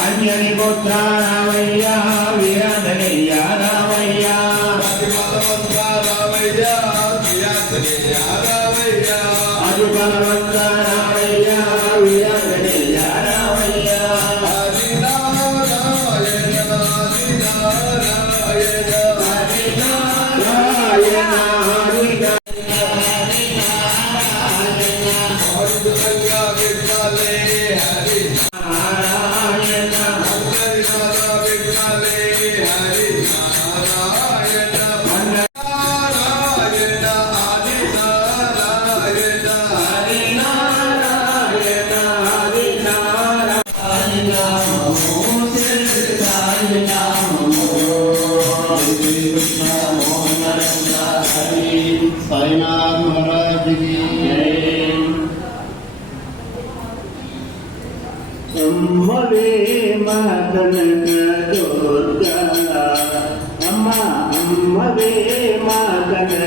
అంజని పుత్ర రామయ్య వీరాంజనేయ రామయ్య అజు బలవంత రామయ్య వీరాంజనేయ రామయ్య साईनाथ महाराज की अम्मवे मातन दुर्गा अम्मा अम्मवे मातन